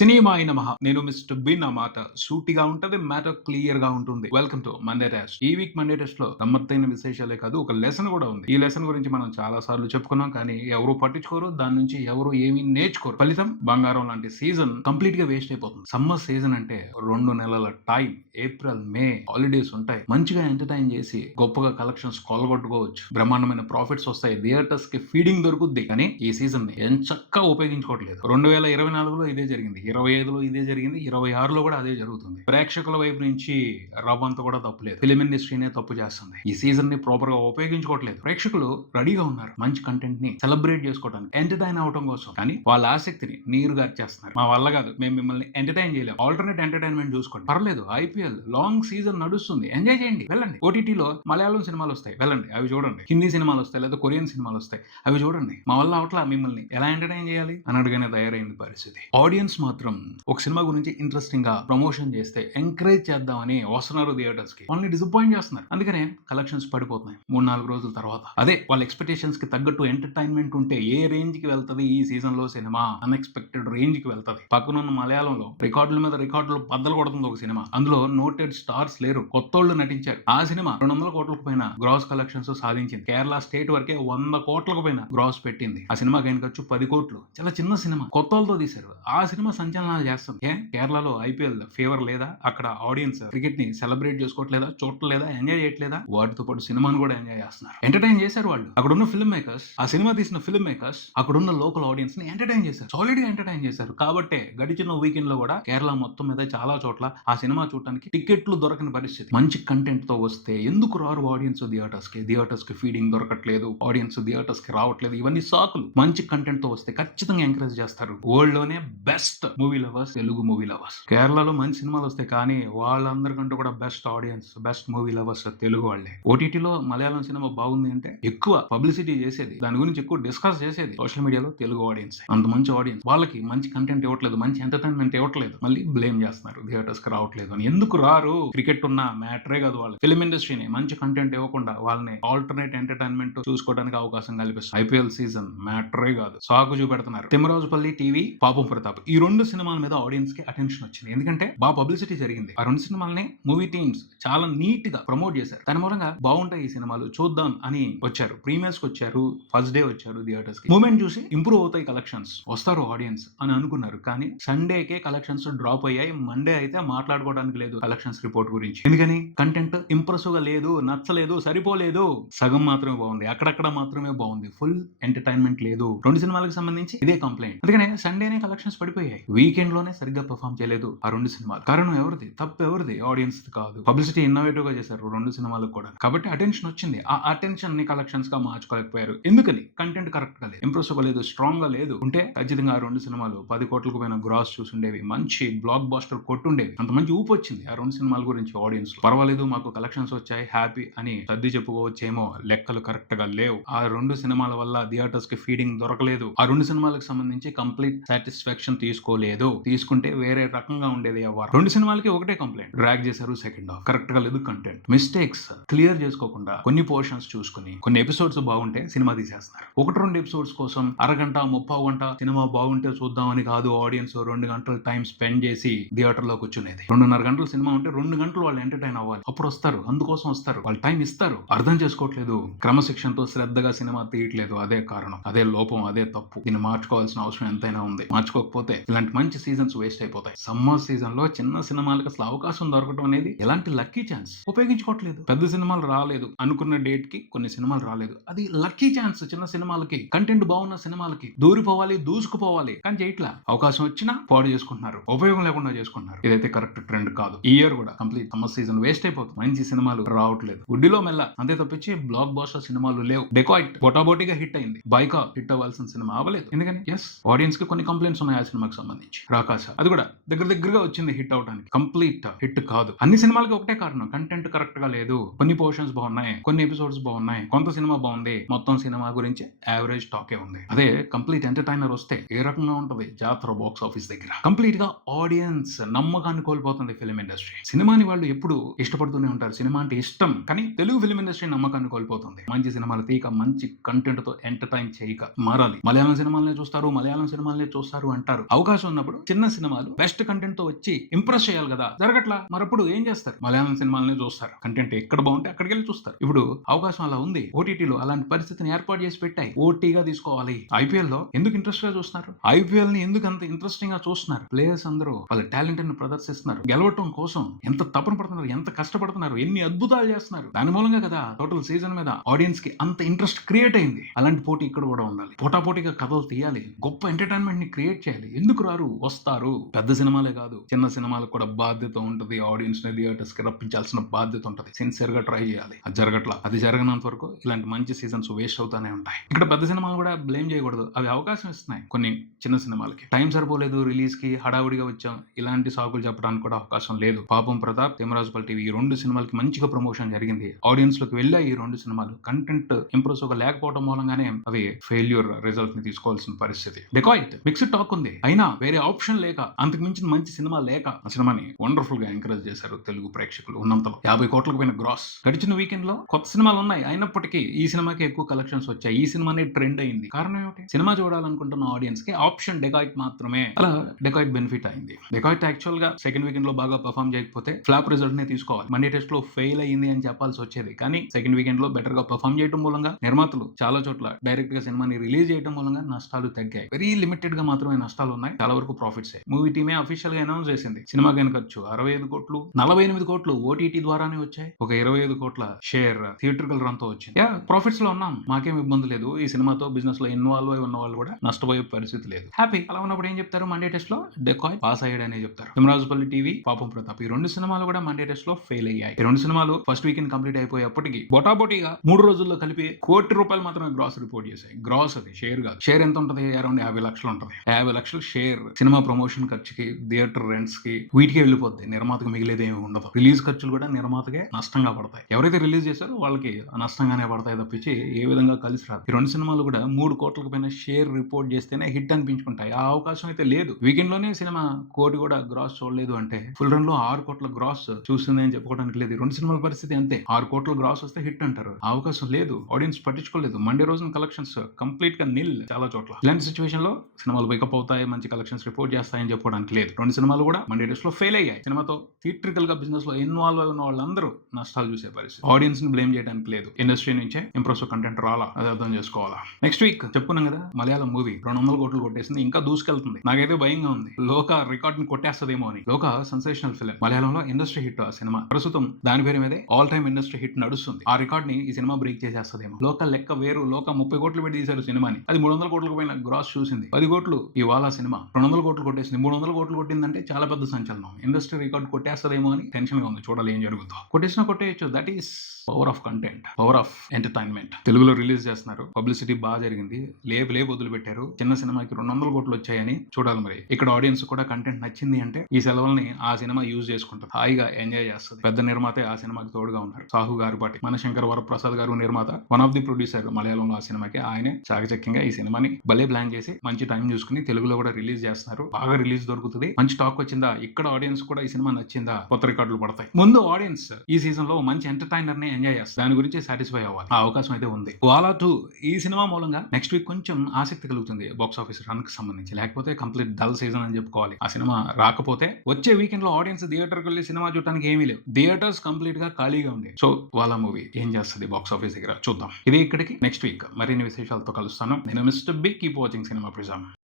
సినిమాయి నమః. నేను mister bin. ఆ మాట సూటిగా ఉంటది. మ్యాటర్ క్లియర్ గా ఉంటుంది. Welcome to Monday test. ఈ వీక్ మండే టెస్ట్ లో గమ్మత్తైన విశేషాలే కాదు, ఒక లెసన్ కూడా ఉంది. ఈ లెసన్ గురించి మనం చాలా సార్లు చెప్పుకున్నాం, కానీ ఎవరు పట్టించుకోరు. దాని నుంచి ఎవరు ఏమీ నేర్చుకోరు. ఫలితం బంగారం లాంటి సీజన్ కంప్లీట్ గా వేస్ట్ అయిపోతుంది. సమ్మర్ సీజన్ అంటే 2 నెలల టైం. ఏప్రిల్ మే హాలిడేస్ ఉంటాయి. మంచిగా ఎంటర్టైన్ చేసి గొప్పగా కలెక్షన్స్ కొల్లగొట్టుకోవచ్చు. బ్రహ్మాండమైన ప్రాఫిట్స్ వస్తాయి. థియేటర్స్ కి ఫీడింగ్ దొరుకుద్ది. కానీ ఈ సీజన్ ని ఎంచక్కా ఉపయోగించుకోవట్లేదు. 2024లో ఇదే జరిగింది, 25లో ఇదే జరిగింది, 26లో కూడా అదే జరుగుతుంది. ప్రేక్షకుల వైపు నుంచి రవ్వంత కూడా తప్పులేదు. ఫిలిం ఇండస్ట్రీనే తప్పు చేస్తుంది. ఈ సీజన్ ని ప్రాపర్ గా ఉపయోగించుకోవట్లేదు. ప్రేక్షకులు రెడీగా ఉన్నారు మంచి కంటెంట్ ని సెలబ్రేట్ చేసుకోవడానికి, ఎంటర్టైన్ అవడం కోసం. కానీ వాళ్ళ ఆసక్తిని నీరుగా చేస్తున్నారు. మా వల్ల కాదు, మేము మిమ్మల్ని ఎంటర్టైన్ చేయలేం, ఆల్టర్నేట్ ఎంటర్టైన్మెంట్ చూసుకోండి. పర్లేదు, ఐపీఎల్ లాంగ్ సీజన్ నడుస్తుంది, ఎంజాయ్ చేయండి, వెళ్ళండి. ఓటీటీలో మలయాళం సినిమాలు వస్తాయి, వెళ్ళండి, అవి చూడండి. హిందీ సినిమాలు వస్తాయి, లేదా కొరియన్ సినిమాలు వస్తాయి, అవి చూడండి. మా వల్ల అవట్లా, మిమ్మల్ని ఎలా ఎంటర్టైన్ చేయాలి అన్నట్టుగానే తయారైంది పరిస్థితి. ఆడియన్స్ మాత్రం ఒక సినిమా గురించి ఇంట్రెస్టింగ్ గా ప్రమోషన్ చేస్తే ఎంకరేజ్ చేద్దామని వస్తున్నారు థియేటర్స్ కి, వాళ్ళని డిసప్పాయింట్ చేస్తున్నారు. అందుకనే కలెక్షన్స్ పడిపోతున్నాయి 3-4 రోజుల తర్వాత. అదే వాళ్ళ ఎక్స్పెక్టేషన్స్ కి తగ్గట్టు ఎంటర్టైన్మెంట్ ఉంటే ఏ రేంజ్ కి వెళ్తది ఈ సీజన్ లో సినిమా, అన్ఎక్స్పెక్టెడ్ రేంజ్ కి వెళ్తది. పక్కనున్న మలయాళంలో రికార్డుల మీద రికార్డులు బద్దలు కొడుతుంది ఒక సినిమా. అందులో నోటెడ్ స్టార్స్ లేరు, కొత్తోళ్ళు నటించారు. ఆ సినిమా 200 కోట్లకు పైన గ్రాస్ కలెక్షన్స్ సాధించింది. కేరళ స్టేట్ వరకే 100 కోట్లకు పైన గ్రాస్ పెట్టింది. ఆ సినిమాకి అయిన ఖర్చు 10 కోట్లు. చాలా చిన్న సినిమా, కొత్తోళ్ళతో తీశారు. ఆ సినిమా సంచలనాలు చేస్తుంది. కేరళలో ఐపీఎల్ ఫేవర్ లేదా? అక్కడ ఆడియన్స్ క్రికెట్ ని సెలబ్రేట్ చేసుకోవట్లేదా, చూడట్లేదా, ఎంజాయ్ చేయట్లేదా? వాటితో పాటు సినిమాను కూడా ఎంజాయ్ చేస్తున్నారు, ఎంటర్టైన్ చేశారు వాళ్ళు. అక్కడ ఉన్న ఫిల్మ్ మేకర్స్, ఆ సినిమా తీసిన ఫిల్మ్ మేకర్స్ అక్కడ ఉన్న లోకల్ ఆడియన్స్ ని ఎంటర్టైన్ చేశారు, సాలిడ్ గా ఎంటర్టైన్ చేశారు. కాబట్టే గడిచిన వీకెండ్ లో కూడా కేరళ మొత్తం మీద చాలా చోట్ల ఆ సినిమా చూడడానికి టికెట్లు దొరకని పరిస్థితి. మంచి కంటెంట్ తో వస్తే ఎందుకు రారు ఆడియన్స్ థియేటర్స్ కి ఫీడింగ్ దొరకట్లేదు, ఆడియన్స్ థియేటర్స్ కి రావట్లేదు, ఇవన్నీ సాకులు. మంచి కంటెంట్ తో వస్తే ఖచ్చితంగా ఎంకరేజ్ చేస్తారు. వరల్డ్ లోనే best movie lovers Telugu movie lovers. కేరళలో మంచి సినిమాలు వస్తాయి, కానీ వాళ్ళందరికంటూ కూడా best audience, best movie lovers Telugu వాళ్ళే. ఓటీటీలో మలయాళం సినిమా బాగుంది అంటే ఎక్కువ పబ్లిసిటీ చేసేది, దాని గురించి ఎక్కువ డిస్కస్ చేసేది సోషల్ మీడియాలో తెలుగు ఆడియన్స్. అంత మంచి ఆడియన్స్, వాళ్ళకి మంచి కంటెంట్ ఇవ్వట్లేదు, మంచి ఎంటర్టైన్మెంట్ ఇవ్వట్లేదు, మళ్ళీ బ్లేమ్ చేస్తున్నారు థియేటర్స్ కి రావట్లేదు అని. ఎందుకు రారు? క్రికెట్ ఉన్న మ్యాటరే కాదు వాళ్ళు. ఫిలిం ఇండస్ట్రీని మంచి కంటెంట్ ఇవ్వకుండా వాళ్ళని ఆల్టర్నేట్ ఎంటర్టైన్మెంట్ చూసుకోవడానికి అవకాశం కల్పిస్తారు. ఐపీఎల్ సీజన్ మ్యాటరే కాదు, సాకు చూపెడుతున్నారు. తిమ్మరాజుపల్లి టీవీ, పాపం ప్రతాప్, ఈ 2 సినిమాల మీద ఆడియన్స్ కి అటెన్షన్ వచ్చింది. ఎందుకంటే బాగా పబ్లిసిటీ జరిగింది. ఆ 2 సినిమాలని మూవీ టీమ్స్ చాలా నీట్ గా ప్రమోట్ చేశారు. దాని మూలంగా బాగుంటాయి ఈ సినిమాలు, చూద్దాం అని వచ్చారు. ప్రీమియర్స్ కి వచ్చారు, ఫస్ట్ డే వచ్చారు థియేటర్స్ కి. మూమెంట్ చూసి ఇంప్రూవ్ అవుతాయి కలెక్షన్స్, వస్తారు ఆడియన్స్ అని అనుకున్నారు. కానీ సండేకే కలెక్షన్స్ డ్రాప్ అయ్యాయి. మండే అయితే మాట్లాడుకోవడానికి లేదు కలెక్షన్స్ రిపోర్ట్ గురించి. ఎందుకని? కంటెంట్ ఇంప్రెసివ్ గా లేదు, నచ్చలేదు, సరిపోలేదు. సగం మాత్రమే బాగుంది, అక్కడక్కడ మాత్రమే బాగుంది, ఫుల్ ఎంటర్టైన్మెంట్ లేదు. 2 సినిమాలకు సంబంధించి ఇదే కంప్లైంట్. అందుకనే సండేనే కలెక్షన్స్ పడిపోయాయి. వీకెండ్ లోనే సరిగ్గా పర్ఫామ్ చేయలేదు ఆ 2 సినిమాలు. కారణం ఎవరిది? తప్పు ఎవరిది? ఆడియన్స్ కాదు. పబ్లిసిటీ ఇన్నోవేటివ్ గా చేశారు 2 సినిమాలకు కూడా. కాబట్టి అటెన్షన్ వచ్చింది. ఆ అటెన్షన్ ని కలెక్షన్స్ గా మార్చుకోలేకపోయారు. ఎందుకని? కంటెంట్ కరెక్ట్ గా లేదు, ఇంప్రెసివ్ గా లేదు, స్ట్రాంగ్ గా లేదు. ఉంటే ఖచ్చితంగా ఆ 2 సినిమాలు 10 కోట్లకు పైన గ్రాస్ చూసుండేవి, మంచి బ్లాక్ బాస్టర్ కొట్టుండేవి. అంత మంచి ఊపు వచ్చింది ఆ 2 సినిమాల గురించి ఆడియన్స్ లో. పర్వాలేదు, మాకు కలెక్షన్స్ వచ్చాయి, హ్యాపీ అని సర్ది చెప్పుకోవచ్చేమో. లెక్కలు కరెక్ట్ గా లేవు. ఆ 2 సినిమాల వల్ల థియేటర్స్ కి ఫీడింగ్ దొరకలేదు. ఆ 2 సినిమాలకు సంబంధించి కంప్లీట్ సాటిస్ఫాక్షన్ తీసుకోలేదు. తీసుకుంటే వేరే రకంగా ఉండేది. ఎవరు 2 సినిమాలకి ఒకటే కంప్లైంట్, డ్రాగ్ చేశారు సెకండ్ హాఫ్, కరెక్ట్ గా లేదు కంటెంట్. మిస్టేక్స్ క్లియర్ చేసుకోకుండా కొన్ని పోర్షన్స్ చూసుకుని, కొన్ని ఎపిసోడ్స్ బాగుంటే సినిమా తీసేస్తున్నారు. 1-2 ఎపిసోడ్స్ కోసం అరగంట 30 గంట సినిమా బాగుంటే చూద్దామని కాదు, ఆడియన్స్ 2 గంటలు టైం స్పెండ్ చేసి థియేటర్ లో కూర్చునేది. 2.5 గంటల సినిమా ఉంటే 2 గంటలు వాళ్ళు ఎంటర్టైన్ అవ్వాలి, అప్పుడు వస్తారు. అందుకోసం వస్తారు, వాళ్ళు టైం ఇస్తారు. అర్థం చేసుకోవట్లేదు, క్రమశిక్షణతో శ్రద్ధగా సినిమా తీయట్లేదు. అదే కారణం, అదే లోపం, అదే తప్పు. దీన్ని మార్చుకోవాల్సిన అవసరం ఎంతైనా ఉంది. మార్చుకోకపోతే ఇలాంటి మంచి సీజన్స్ వేస్ట్ అయిపోతాయి. సమ్మర్ సీజన్ లో చిన్న సినిమాలకు అసలు అవకాశం దొరకడం అనేది ఎలాంటి లక్కీ ఛాన్స్. ఉపయోగించుకోవట్లేదు. పెద్ద సినిమాలు రాలేదు, అనుకున్న డేట్ కి కొన్ని సినిమాలు రాలేదు, అది లక్కీ ఛాన్స్. చిన్న సినిమాలకి, కంటెంట్ బాగున్న సినిమాలకి దూరిపోవాలి, దూసుకుపోవాలి, కానీ చేయట్లా. అవకాశం వచ్చినా పాడు చేసుకుంటున్నారు, ఉపయోగం లేకుండా చేసుకుంటున్నారు. ఇదైతే కరెక్ట్ ట్రెండ్ కాదు. ఈ ఇయర్ కూడా కంప్లీట్ సమ్మర్ సీజన్ వేస్ట్ అయిపోతుంది. మంచి సినిమాలు రావట్లేదు, గుడ్డిలో మెల్ల అంతే తప్పించి బ్లాక్ బాస్టర్ సినిమాలు లేవు. డెకాయిట్ బొటాబోటిగా హిట్ అయింది, బైకా హిట్ అవ్వాల్సిన సినిమా అవ్వలేదు. ఎందుకని? ఎస్, ఆడియన్స్ కి కొన్ని కంప్లైంట్స్ ఉన్నాయి ఆ సినిమాకి సంబంధించి. రాకాశ అది కూడా దగ్గరగా వచ్చింది హిట్ అవడానికి, కంప్లీట్ హిట్ కాదు. అన్ని సినిమాలకి ఒకటే కారణం, కంటెంట్ కరెక్ట్ గా లేదు. కొన్ని పోర్షన్స్ బాగున్నాయి, కొన్ని ఎపిసోడ్స్ బాగున్నాయి, కొంత సినిమా బాగుంది, మొత్తం సినిమా గురించి యావరేజ్ టాకే ఉంది. అదే కంప్లీట్ ఎంటర్టైనర్ వస్తే ఏ రకంగా ఉంటది జాతర బాక్స్ ఆఫీస్ దగ్గర? కంప్లీట్ గా ఆడియన్స్ నమ్మకాన్ని కోల్పోతుంది ఫిలిం ఇండస్ట్రీ. సినిమాని వాళ్ళు ఎప్పుడు ఇష్టపడుతూనే ఉంటారు, సినిమా అంటే ఇష్టం, కానీ తెలుగు ఫిలిం ఇండస్ట్రీ నమ్మకాన్ని కోల్పోతుంది. మంచి సినిమాలు తీయక, మంచి కంటెంట్ తో ఎంటర్టైన్ చేయక మారాలి. మలయాళం సినిమాలనే చూస్తారు అంటారు. అవకాశం ఉన్నప్పుడు చిన్న సినిమాలు బెస్ట్ కంటెంట్ తో వచ్చి ఇంప్రెస్ చేయాలి కదా, జరగట్లా. మరప్పుడు ఏం చేస్తారు? మలయాళం సినిమాలని చూస్తారు. కంటెంట్ ఎక్కడ బాగుంటే అక్కడికి వెళ్ళి చూస్తారు. ఇప్పుడు అవకాశం అలా ఉంది. ఓటీటీలో అలాంటి పరిస్థితిని ఏర్పాటు చేసి పెట్టాయి. ఓటీగా తీసుకోవాలి. ఐపీఎల్ లో ఎందుకు ఇంట్రెస్ట్ గా చూస్తున్నారు? ఐపీఎల్ ని ఎందుకు అంత ఇంట్రెస్టింగ్ గా చూస్తున్నారు? ప్లేయర్స్ అందరూ వాళ్ళ టాలెంట్ ని ప్రదర్శిస్తున్నారు. గెలవటం కోసం ఎంత తపన పడుతున్నారు, ఎంత కష్టపడుతున్నారు, ఎన్ని అద్భుతాలు చేస్తున్నారు. దాని మూలంగా కదా టోటల్ సీజన్ మీద ఆడియన్స్ కి అంత ఇంట్రెస్ట్ క్రియేట్ అయింది. అలాంటి పోటీ ఇక్కడ కూడా ఉండాలి. పోటాపోటీగా కథలు తీయాలి. గొప్ప ఎంటర్టైన్మెంట్ ని క్రియేట్ చేయాలి. ఎందుకు రారు? వస్తారు. పెద్ద సినిమాలే కాదు, చిన్న సినిమాలకు కూడా బాధ్యత ఉంటుంది. ఆడియన్స్ ని థియేటర్స్ కి రప్పించాల్సిన బాధ్యత ఉంటుంది. సిన్సియర్ గా ట్రై చేయాలి. అది జరగట్లా. అది జరగనంత వరకు ఇలాంటి మంచి సీజన్స్ వేస్ట్ అవుతానే ఉంటాయి. ఇక్కడ పెద్ద సినిమాలు కూడా బ్లేమ్ చేయకూడదు. అవి అవకాశం ఇస్తున్నాయి కొన్ని చిన్న సినిమాలకి. టైం సరిపోలేదు, రిలీజ్ కి హడావుడిగా వచ్చాం, ఇలాంటి సాకులు చెప్పడానికి కూడా అవకాశం లేదు. పాపం ప్రతాప్, తిమ్మరాజుపల్లి టీవీ ఈ రెండు సినిమాలకి మంచిగా ప్రమోషన్ జరిగింది. ఆడియన్స్ లోకి వెళ్ళాయి ఈ రెండు సినిమాలు. కంటెంట్ ఇంప్రెస్ గా లేకపోవడం మూలంగానే అవి ఫెయిల్యూర్ రిజల్ట్ ని తీసుకోవాల్సిన పరిస్థితి. డెకాయిట్ మిక్స్డ్ టాక్ ఉంది. అయినా వేరే ఆప్షన్ లేక, అంతకు మించిన మంచి సినిమా లేక ఆ సినిమాని వండర్ఫుల్ గా ఎంకరేజ్ చేశారు తెలుగు ప్రేక్షకులు. ఉన్నంతలో 50 కోట్లకు పోయిన గ్రాస్. గడిచిన వీకెండ్ లో కొత్త సినిమాలు ఉన్నాయి, అయినప్పటికీ ఈ సినిమాకి ఎక్కువ కలెక్షన్స్ వచ్చాయి. ఈ సినిమానే ట్రెండ్ అయింది. కారణం ఏమిటి? సినిమా చూడాలనుకుంటున్న ఆడియన్స్ కి ఆప్షన్ డెకాయిట్ మాత్రమే. అలా డెకాయిట్ బెనిఫిట్ అయింది. డెకాయిట్ యాక్చువల్ గా సెకండ్ వీకెండ్ లో బాగా పర్ఫామ్ చేయకపోతే ఫ్లాప్ రిజల్ట్ నే తీసుకోవాలి. మండే టెస్ట్ లో ఫెయిల్ అయ్యింది అని చెప్పాల్సి వచ్చేది. కానీ సెకండ్ వీకెండ్ లో బెటర్ గా పర్ఫామ్ చేయడం మూలంగా నిర్మాతలు చాలా చోట్ల డైరెక్ట్ గా సినిమాని రిలీజ్ చేయడం మూలంగా నష్టాలు తగ్గాయి. వెరీ లిమిటెడ్ గా మాత్రమే నష్టాలు ఉన్నాయి. చాలా వరకు ప్రాఫిట్స్. మూవీ టీమే అఫీషియల్ గా అనౌన్స్ చేసింది సినిమా గైన ఖర్చు 65 కోట్లు, 48 కోట్లు ఓటీటీ ద్వారానే వచ్చాయి. ఒక 25 కోట్ల షేర్ థియేట్రికల్ రన్ తో వచ్చింది. ప్రాఫిట్స్ లో ఉన్నాం, మాకేం ఇబ్బంది లేదు. ఈ సినిమాతో బిజినెస్ లో ఇన్వాల్వ్ అయి ఉన్న వాళ్ళు కూడా నష్టపోయే పరిస్థితి లేదు. హ్యాపీ. అలా ఉన్నప్పుడు ఏం చెప్తారు? మండే టెస్ట్ లో డెకాయిట్ పాస్ అయ్యాడనే చెప్తారు. తిమ్మరాజుపల్లి టీవీ, పాపం ప్రతాప్ ఈ రెండు సినిమాలు కూడా మండే టెస్ట్ లో ఫెయిల్ అయ్యాయి. ఈ రెండు సినిమాలు ఫస్ట్ వీకెండ్ కంప్లీట్ అయిపోయేప్పటికి బొటాబొటీగా 3 రోజుల్లో కలిపి ₹1 కోటి మాత్రమే గ్రాస్ రిపోర్ట్ చేశాయి. గ్రాస్ అది, షేర్ కాదు. షేర్ ఎంత ఉంటుంది? అరౌండ్ 50 లక్షలు ఉంటుంది. 50 లక్షలు షేర్ సినిమా ప్రమోషన్ ఖర్చుకి, థియేటర్ రెంట్స్ కి, వీటికే వెళ్ళిపోద్ది. నిర్మాతకు మిగిలేది ఏమి ఉండదు. రిలీజ్ ఖర్చులు కూడా నిర్మాతకే నష్టంగా పడతాయి. ఎవరైతే రిలీజ్ చేశారో వాళ్ళకి నష్టంగానే పడతాయి తప్పించి ఏ విధంగా కలిసి రాదు. ఈ రెండు సినిమాలు కూడా 3 కోట్లకు పైన షేర్ రిపోర్ట్ చేస్తేనే హిట్ అనిపించుకుంటాయి. ఆ అవకాశం అయితే లేదు. వీకెండ్ లోనే సినిమా 1 కోటి కూడా గ్రాస్ చూడలేదు అంటే ఫుల్ రన్ లో 6 కోట్ల గ్రాస్ చూస్తుంది అని చెప్పుకోవడానికి లేదు. రెండు సినిమాల పరిస్థితి అంతే. 6 కోట్ల గ్రాస్ వస్తే హిట్ అంటారు. ఆ అవకాశం లేదు. ఆడియన్స్ పట్టించుకోలేదు. మండే రోజున కలెక్షన్స్ కంప్లీట్ గా నిల్ చాలా చోట్ల. ఇలాంటి సిచ్యువేషన్ లో సినిమాలు పికప్ అవుతాయి, మంచి కలెక్షన్స్ రిపోర్ట్ చేస్తాయని చెప్పుకోవడానికి లేదు. రెండు సినిమాలు కూడా మండే డేస్ లో ఫెయిల్ అయ్యాయి. సినిమాతో థియేట్రికల్ గా బిజినెస్ లో ఇన్వాల్వ్ అయిన వాళ్ళందరూ నష్టాలు చూసే పరిస్థితి. ఆడియన్స్ ని బ్లేమ్ చేయడానికి లేదు. ఇండస్ట్రీ నుంచే ఇంప్రెసివ్ కంటెంట్ రాలా, అది అర్థం చేసుకోవాలా. నెక్స్ట్ వీక్ చెప్పుకున్నాం కదా, మలయాళం మూవీ 200 కోట్లు కొట్టేసింది. ఇంకా దూసుకెళ్తుంది. నాకైతే భయంగా ఉంది, లోక రికార్డ్ ని కొట్టేస్తుందేమో అని. లోక సెన్సేషనల్ ఫిల్మ్, మలయాళంలో ఇండస్ట్రీ హిట్. ఆ సినిమా ప్రస్తుతం దాని పేరు మీదే ఆల్ టైమ్ ఇండస్ట్రీ హిట్ నడుస్తుంది. ఆ రికార్డ్ ని ఈ సినిమా బ్రేక్ చేసేస్తుందేమో. లోక లెక్క వేరు. లోక 30 కోట్లు పెట్టి తీశారు సినిమాని. అది 300 కోట్లకు పైన గ్రాస్ చూసింది. 10 కోట్లు ఇవాళ సినిమా 200 కోట్లు కొట్టేసింది. 300 కోట్లు కొట్టిందంటే చాలా పెద్ద సంచలనం. ఇండస్ట్రీ రికార్డ్ కొట్టేస్తుందేమో అని టెన్షన్ గా ఉంది. చూడాలి ఏం జరుగుతుందో. కొట్టేసినా కొట్టేయచ్చు. That is power of content, power of entertainment. తెలుగులో రిలీజ్ చేస్తున్నారు. పబ్లిసిటీ బాగా జరిగింది. లేపు వదిలి పెట్టారు. చిన్న సినిమాకి 200 కోట్లు వచ్చాయని చూడాలి. మరి ఇక్కడ ఆడియన్స్ కూడా కంటెంట్ నచ్చింది అంటే ఈ సెలవుల్ని ఆ సినిమా యూజ్ చేసుకుంటుంది. హాయిగా ఎంజాయ్ చేస్తుంది. పెద్ద నిర్మాతే ఆ సినిమాకి తోడుగా ఉన్నారు. సాహు గారు పాటి మనశంకర్ వరప్రసాద్ గారు నిర్మాత, వన్ ఆఫ్ ది ప్రొడ్యూసర్ మలయాళంలో ఆ సినిమాకి. ఆయనే చాకచక్యంగా ఈ సినిమాని భలే ప్లాన్ చేసి మంచి టైం చూసుకుని తెలుగులో కూడా రిలీజ్ చేస్తున్నారు. బాగా రిలీజ్ దొరుకుతుంది. మంచి టాక్ వచ్చిందా, ఇక్కడ ఆడియన్స్ కూడా ఈ సినిమా నచ్చిందా, కొత్త రికార్డులు పడతాయి. ముందు ఆడియన్స్ ఈ సీజన్ లో మంచి ఎంటర్టైనర్ ని ఎంజాయ్ చేస్తారు. దాని గురించి సాటిస్ఫై అవ్వాలి. ఆ అవకాశం అయితే ఉంది. వాలా 2 ఈ సినిమా మూలంగా నెక్స్ట్ వీక్ కొంచెం ఆసక్తి కలుగుతుంది బాక్స్ ఆఫీస్ రన్ కి సంబంధించి. లేకపోతే కంప్లీట్ డల్ సీజన్ అని చెప్పుకోవాలి. ఆ సినిమా రాకపోతే వచ్చే వీకెండ్ లో ఆడియన్స్ థియేటర్ కి వెళ్ళి సినిమా చూడడానికి ఏమీ లేవు. థియేటర్స్ కంప్లీట్ గా ఖాళీగా ఉంది. సో వాలా మూవీ ఏం చేస్తుంది బాక్స్ ఆఫీస్ దగ్గర చూద్దాం. ఇది ఇక్కడికి. నెక్స్ట్ వీక్ మరిన్ని విశేషాలతో కలుస్తాను. నేను mister Big. Keep watching Cinema prism.